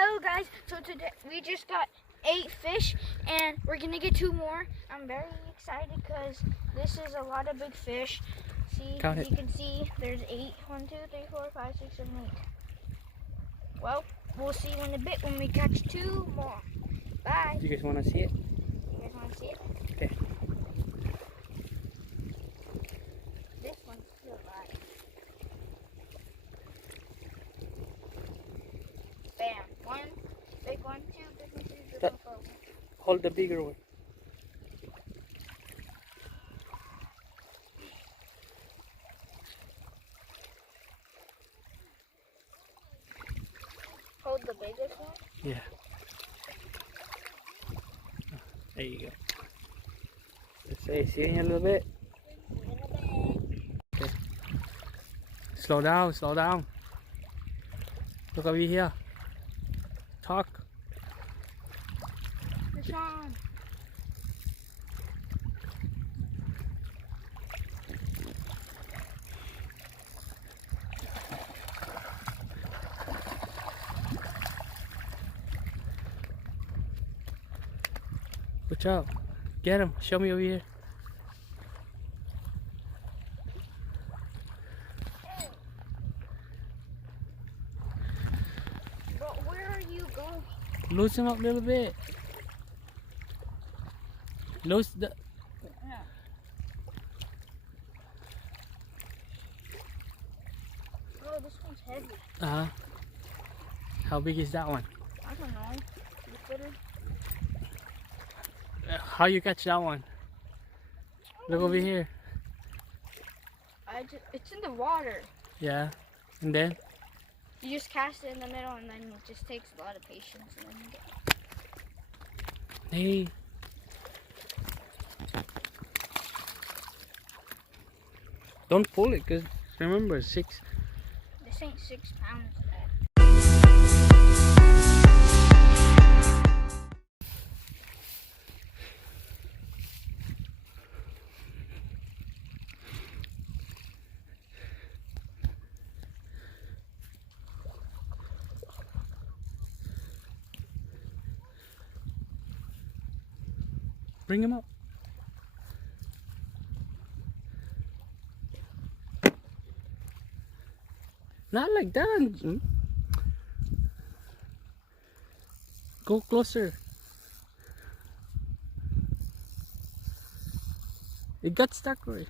Hello guys, so today we just got 8 fish and we're gonna get 2 more. I'm very excited because this is a lot of big fish. See, Count as it. you can see, there's 8. 1, 2, 3, 4, 5, 6, 7, 8. Well, we'll see you in a bit when we catch 2 more. Bye. Do you guys want to see it? You guys want to see it? Okay. This one's still alive. Bam. 1, big one, 2, big one, 3, big That- one, 4. Hold the bigger one. Hold the biggest one. Yeah. There you go. Let's say, see you in a little bit. Okay. Slow down, slow down. Look over here. Talk. Rashawn. Watch out. Get him. Show me over here. But where are you going? Loosen up a little bit. Loosen the. Oh, this one's heavy. Uh-huh. How big is that one? I don't know. Look at it. How you catch that one? Look over here. It's in the water. Yeah. And then? You just cast it in the middle and then it just takes a lot of patience. And then you get... Hey. Don't pull it, because remember, 6. This ain't 6 pounds. Bring him up. Not like that. Go closer. It got stuck right.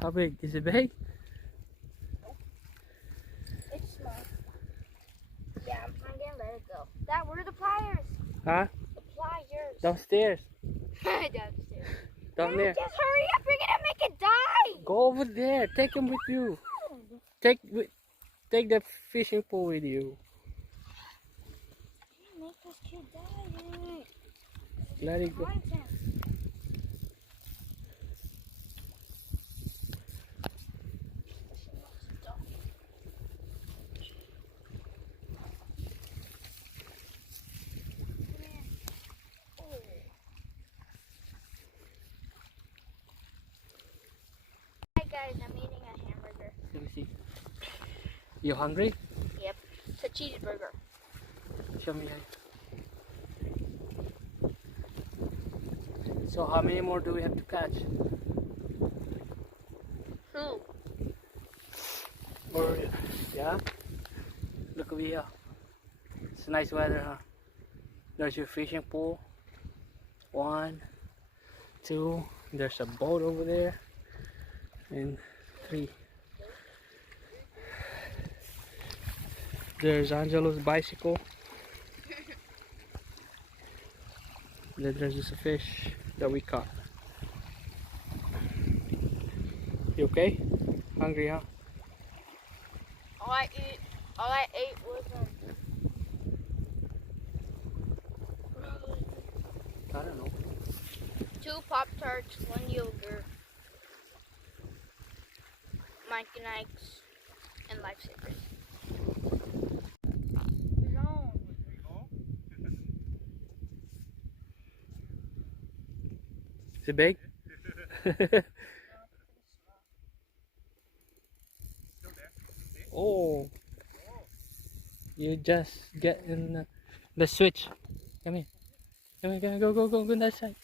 How big? Is it big? It's small. Yeah, I'm gonna let it go. Dad, where are the pliers? Huh? The pliers. Downstairs. Downstairs. Down Dad, there. just hurry up. You're gonna make it die. Go over there. Take him with you. Take the fishing pole with you. Make this kid die. Let it go. Content. Hi guys, I'm eating a hamburger. Let me see. You hungry? Yep, it's a cheeseburger. Show me. So how many more do we have to catch? 2. Or yeah? Look over here. It's nice weather, huh? There's your fishing pool. 1, 2. There's a boat over there. And 3. There's Angelo's bicycle. Then there's just a fish that we caught. You okay? Hungry, huh? All I ate was I don't know. 2 Pop-Tarts, 1 yogurt, Mike and Ike's, and Lifesavers. Is it big? Oh. You just get in the switch. Come here. Come here, come here. Go, go, go, go that side.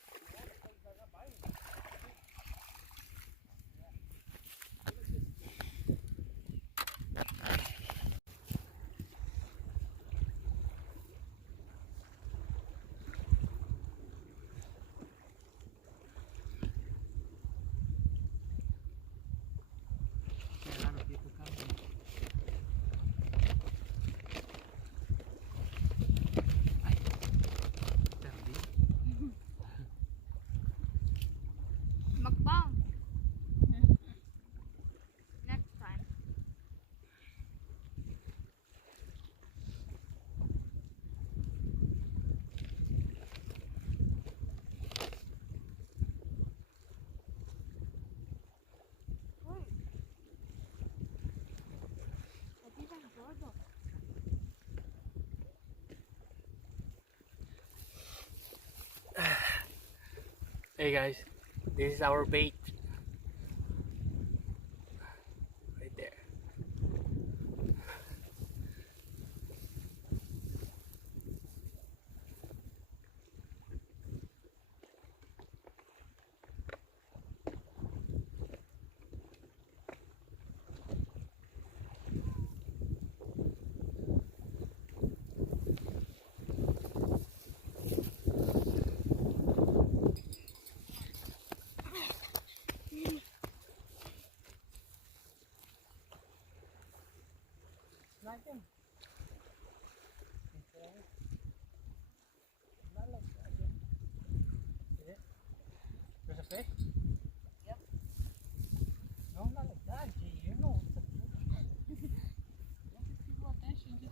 A lot of people coming. Mukbang. Next time. Hey guys, this is our bait. Right there. Nothing. Not like that. Is it? There's a fish? Yep. No, not like that, G. You know it's a fish. Don't give people attention, G.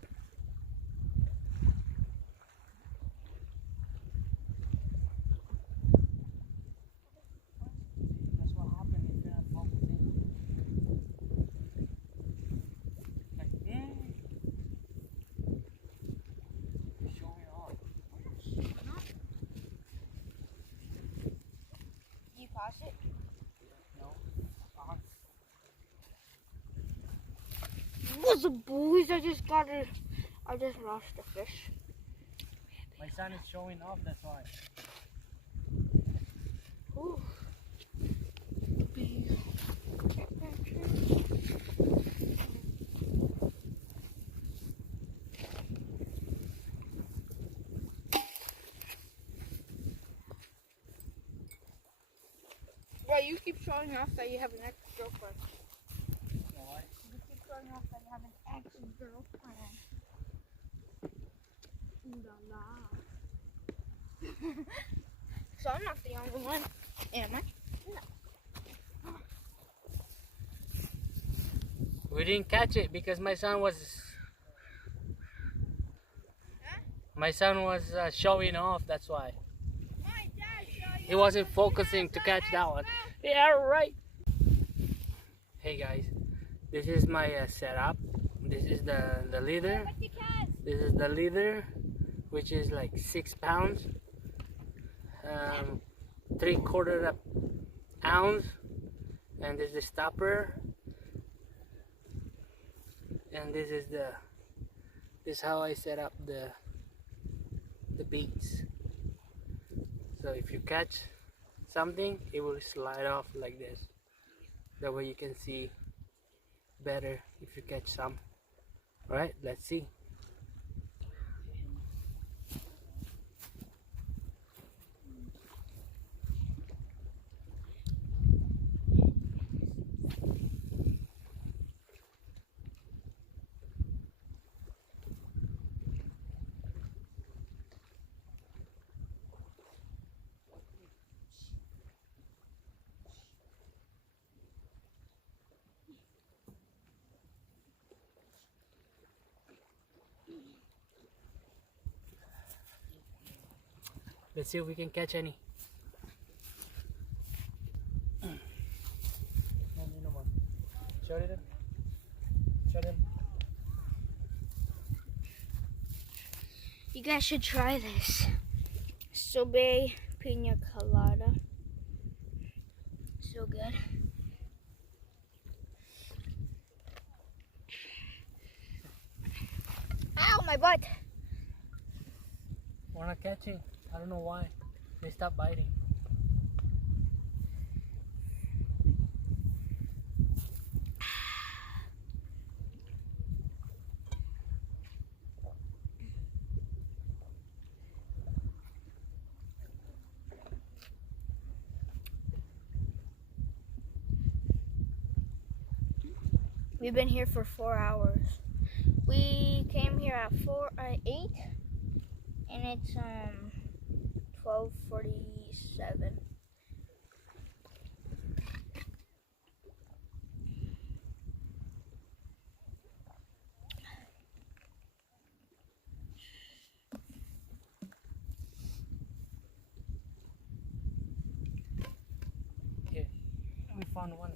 That's what happened if you're not focusing. Like, show me off. You pass it? No. What's the boys? I just lost a fish. My son is showing off, that's why. Ooh. Well, you keep showing off that you have an ex-girlfriend. Why? You keep showing off that you have an ex-girlfriend. Ooh la la. So I'm not the only one, am I? We didn't catch it because my son was showing off, that's why. My dad showed He wasn't focusing to catch that one. Yeah, right. Hey guys, this is my setup. This is the leader. This is the leader, which is like 6 pounds, 3/4 ounce, and this is the stopper, and this is how I set up the baits. So if you catch something, it will slide off like this. That way you can see better if you catch some. Alright, let's see. Let's see if we can catch any. Shut it in. Shut in. You guys should try this. Sorbet pina colada. So good. Ow! my butt. We're not catching. I don't know why. They stopped biting. We've been here for 4 hours. We came here at 8, and it's 12:47. Here, we found one.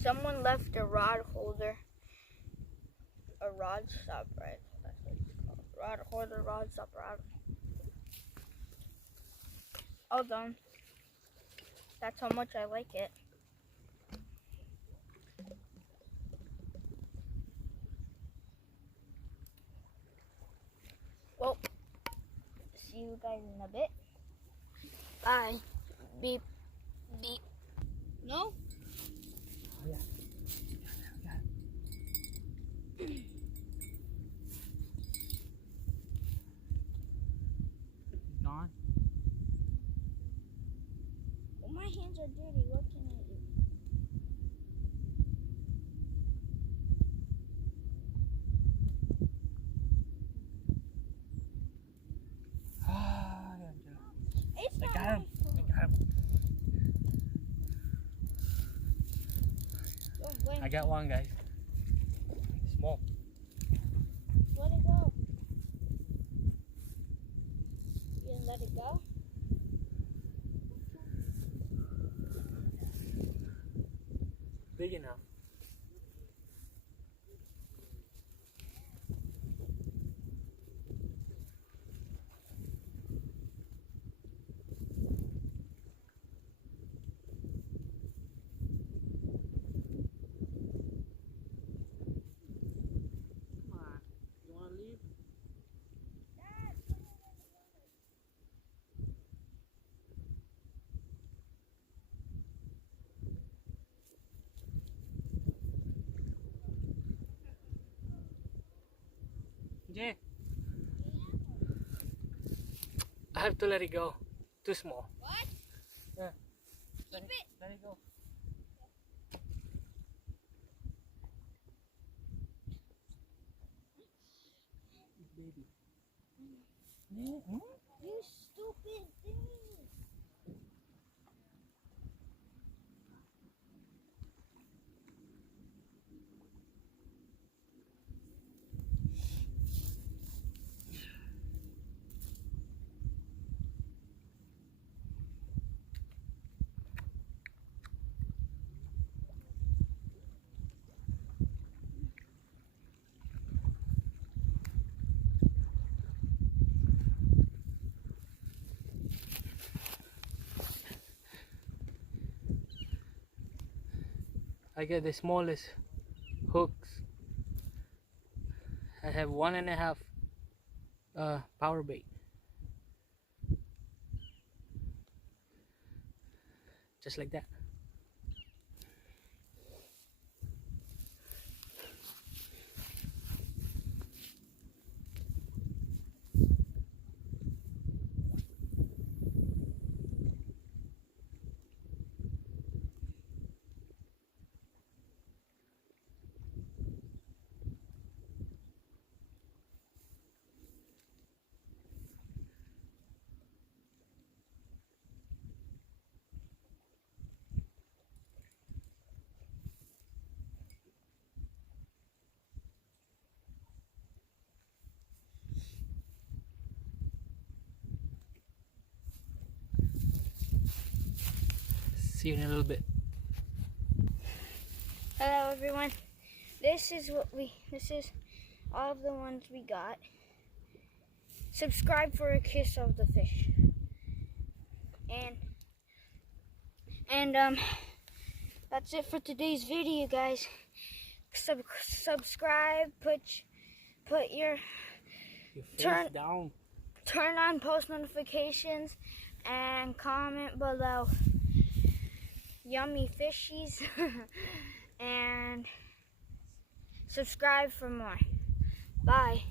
Someone left a rod holder, a rod stop, right? That's what it's called. Rod holder, rod stop, rod. All done. That's how much I like it. Well, see you guys in a bit. Bye. Beep. Beep. No? Yeah. Gone. Well, my hands are dirty. What can I do? It's I not got him. my fault. I got him. Don't blame I got one, guys. Small. Let it go. You didn't let it go? Big enough. Come on. You want to leave? Jay. I have to let it go. Too small. What? Yeah. Keep it. Let it go. Baby. You stupid thing. I get the smallest hooks. I have 1.5 power bait. Just like that. See you in a little bit. Hello everyone. This is all of the ones we got. Subscribe for a kiss of the fish. And that's it for today's video, guys. Subscribe, put your Face down. turn on post notifications, and comment below. Yummy fishies. And subscribe for more. Bye.